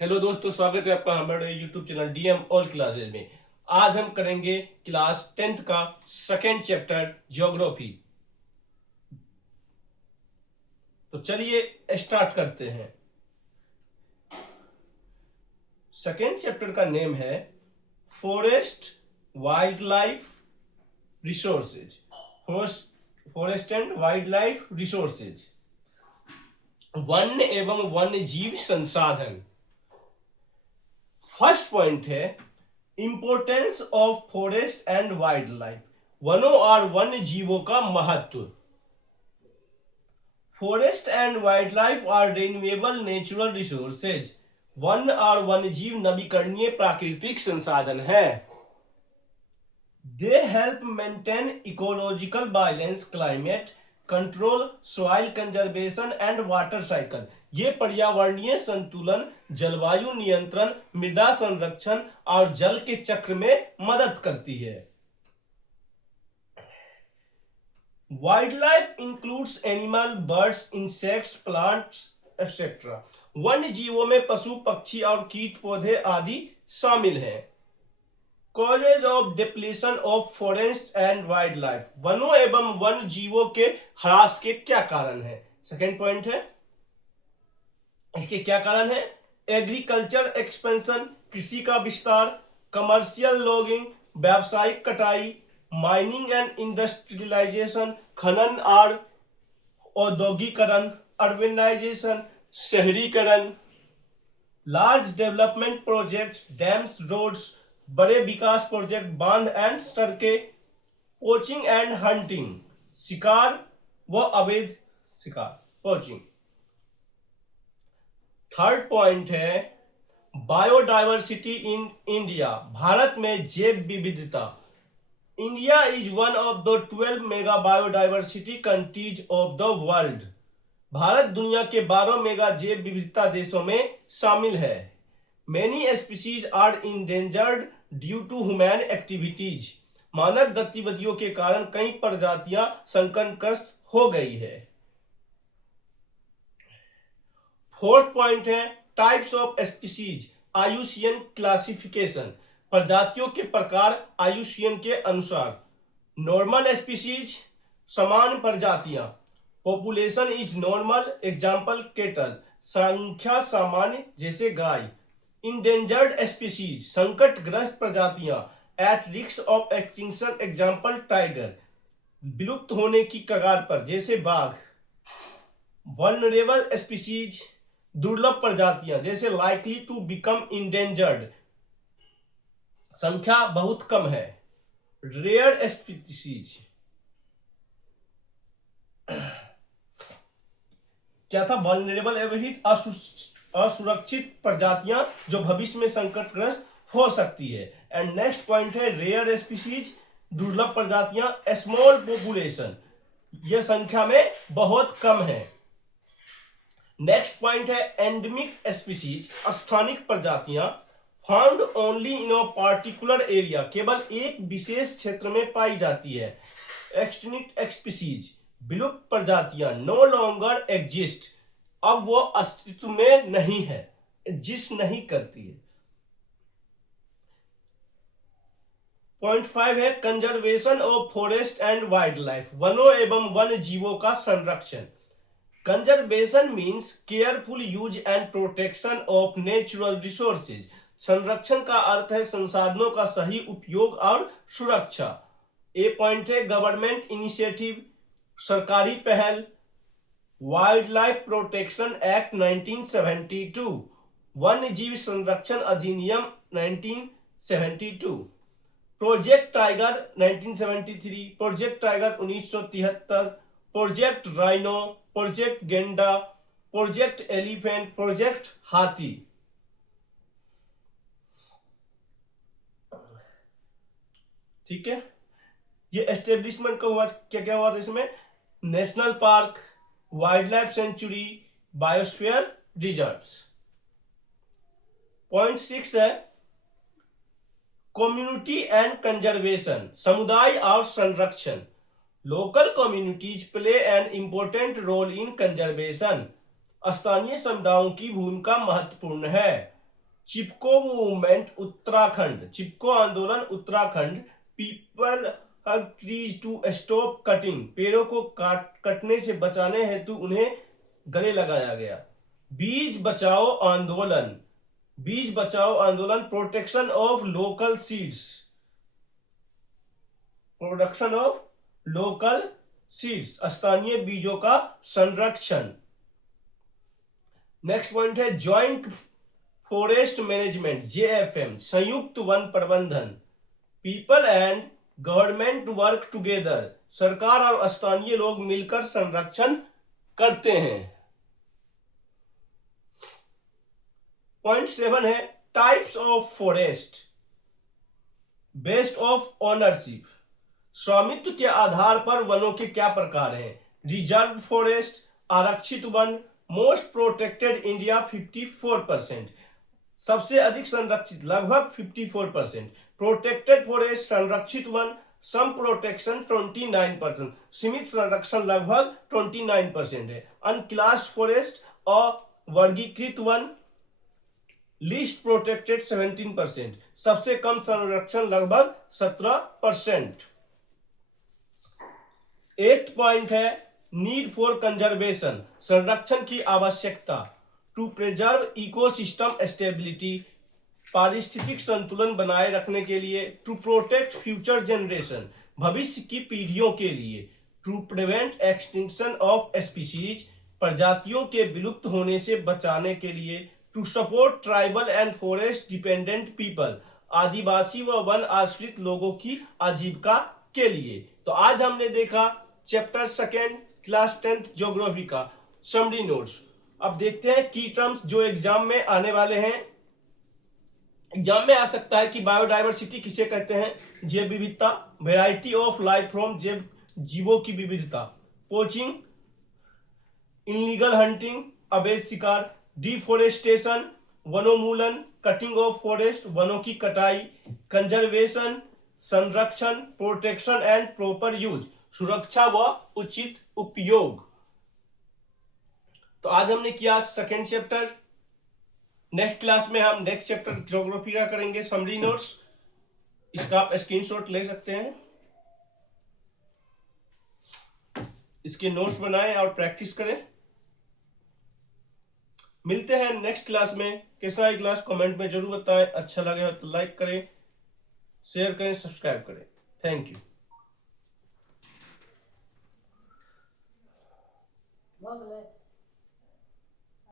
Hello दोस्तों, स्वागत है आपका हमारे YouTube channel DM all classes में। आज हम करेंगे क्लास 10th का सेकेंड चैप्टर ज्योग्राफी। तो चलिए स्टार्ट करते हैं। सेकेंड चैप्टर का नेम है forest wild life resources. Forest and wild life resources, वन एवं वन्य जीव संसाधन। फर्स्ट पॉइंट है importance of forest and wild life, वनों और वन्य जीवों का महत्व। Forest and wild life are renewable natural resources. वन और वन्य जीव नवीकरणीय प्राकृतिक संसाधन है। They help maintain ecological balance, climate control, soil conservation and water cycle. ये पर्यावरणीय संतुलन, जलवायु नियंत्रण, मृदा संरक्षण और जल के चक्र में मदद करती है। Wild life includes animal, birds, insects, plants etcetera. वन्य जीवों में पशु, पक्षी और कीट पौधे आदि शामिल हैं। Causes of depletion of forest and wild life, वनों एवं वन्य जीवों के ह्रास के क्या कारण है। सेकेंड पॉइंट है, इसके क्या कारण है। एग्रीकल्चर एक्सपेंशन, कृषि का विस्तार, कमर्शियल लॉगिंग, व्यावसायिक कटाई, माइनिंग एंड इंडस्ट्रियलाइजेशन, खनन और औद्योगिकरण, अर्बनाइजेशन, शहरीकरण, large development projects, dams, roads, बड़े विकास प्रोजेक्ट, बांध एंड सड़कें, पोचिंग एंड हंटिंग, शिकार व अवैध शिकार, पोचिंग। थर्ड पॉइंट है बायोडाइवर्सिटी इन इंडिया, भारत में जैव विविधता। India is one of the 12 mega biodiversity countries of the world. भारत दुनिया के 12 मेगा जैव विविधता देशों में शामिल है। Many species are endangered due to human activities. मानव गतिविधियों के कारण कई प्रजातियां संकटग्रस्त हो गई है। फोर्थ पॉइंट है types of species, IUCN classification, प्रजातियों के प्रकार आयुसीएन के अनुसार। नॉर्मल स्पीशीज, समान प्रजातियां। Population is normal, example kettle, संख्या सामान्य जैसे गाय। इंडेंजर्ड स्पीशीज, संकटग्रस्त प्रजातियां। At risk of extinction, example tiger, विलुप्त होने की कगार पर जैसे बाघ। वनरेबल स्पीशीज, दुर्लभ प्रजातियां जैसे लाइकली टू बिकम इंडेंजर्ड, संख्या बहुत कम है। रेयर स्पीशीज, क्या था, वनरेबल असुरक्षित प्रजातियां जो भविष्य में संकटग्रस्त हो सकती है। एंड नेक्स्ट पॉइंट है रेयर स्पीशीज, दुर्लभ प्रजातियां, स्मॉल पॉपुलेशन, यह संख्या में बहुत कम है। नेक्स्ट पॉइंट है एंडेमिक स्पीशीज, स्थानिक प्रजातियां, found only in a particular area, केवल एक विशेष क्षेत्र में पाई जाती है। एक्सटिंक्ट स्पीशीज, विलुप्त प्रजातियां, नो लॉन्गर एग्जिस्ट, अब वो अस्तित्व में नहीं है, एग्जिस्ट नहीं करती है। पॉइंट 5 है conservation of forest and wild life, वनों एवं वन्य जीवों का संरक्षण। Conservation means careful use and protection of natural resources. संरक्षण का अर्थ है संसाधनों का सही उपयोग और सुरक्षा। ए पॉइंट है गवर्नमेंट इनिशिएटिव, सरकारी पहल। वाइल्ड लाइफ प्रोटेक्शन एक्ट 1972, वन्य जीव संरक्षण अधिनियम 1972। Project tiger 1973, project tiger 1973, project rhino, project गेंडा, प्रोजेक्ट एलिफेंट, प्रोजेक्ट हाथी। ठीक है, ये एस्टेब्लिशमेंट का हुआ, क्या क्या हुआ था इसमें, national park, wild life sanctuary, biosphere reserves. Point 6 है कम्युनिटी एंड कंजर्वेशन, समुदाय और संरक्षण। Local communities play an important role in conservation, स्थानीय समुदायों की भूमिका महत्वपूर्ण है। चिपको मूवमेंट उत्तराखंड, चिपको आंदोलन Uttarakhand. People trees to stop cutting, पेड़ों को कटने से बचाने हेतु उन्हें गले लगाया गया। बीज बचाओ आंदोलन, बीज बचाओ आंदोलन protection of local seeds, production of local seeds, स्थानीय बीजों का संरक्षण। नेक्स्ट पॉइंट है जॉइंट फॉरेस्ट मैनेजमेंट, जेएफएम, संयुक्त वन प्रबंधन। People and government work together, सरकार और स्थानीय लोग मिलकर संरक्षण करते हैं। पॉइंट 7 है types of forest based of ownership, स्वामित्व के आधार पर वनों के क्या प्रकार हैं। रिजर्व फॉरेस्ट, आरक्षित वन, मोस्ट प्रोटेक्टेड इंडिया 54%, सबसे अधिक संरक्षित लगभग 54%, प्रोटेक्टेड फॉरेस्ट संरक्षित वन, सम प्रोटेक्शन 29%, सीमित संरक्षण लगभग 29% है। अनक्लास्ड फॉरेस्ट अवर्गीकृत वन, लीस्ट प्रोटेक्टेड 17%, सबसे कम संरक्षण लगभग 17%। 8th पॉइंट है नीड फॉर कंजर्वेशन, संरक्षण की आवश्यकता। टू प्रिजर्व इकोसिस्टम स्टेबिलिटी, पारिस्थितिक संतुलन बनाए रखने के लिए। टू प्रोटेक्ट फ्यूचर जनरेशन, भविष्य की पीढ़ियों के लिए। To prevent extinction of species, प्रजातियों के विलुप्त होने से बचाने के लिए। To support tribal and forest dependent people, आदिवासी व वन आश्रित लोगों की आजीविका के लिए। तो आज हमने देखा चैप्टर 2 क्लास 10th ज्योग्राफी का समरी नोट्स। अब देखते हैं की टर्म्स जो एग्जाम में आने वाले हैं। एग्जाम में आ सकता है कि बायोडायवर्सिटी किसे कहते हैं, जैव विविधता। वेराइटी ऑफ लाइफ फ्रॉम, जैव जीवों की विविधता। पोचिंग, इनलीगल हंटिंग, अवैध शिकार। डिफोरेस्टेशन, वनोन्मूलन, कटिंग ऑफ फॉरेस्ट, वनों की कटाई। कंजर्वेशन, संरक्षण, प्रोटेक्शन एंड प्रॉपर यूज, सुरक्षा व उचित उपयोग। तो आज हमने किया 2nd चैप्टर। नेक्स्ट क्लास में हम नेक्स्ट चैप्टर ज्योग्राफी का करेंगे समरी नोट्स। इसका आप स्क्रीनशॉट ले सकते हैं, इसके नोट्स बनाएं और प्रैक्टिस करें। मिलते हैं नेक्स्ट क्लास में। कैसा है क्लास कमेंट में जरूर बताएं, अच्छा लगे तो लाइक करें, शेयर करें, सब्सक्राइब करें। Thank you.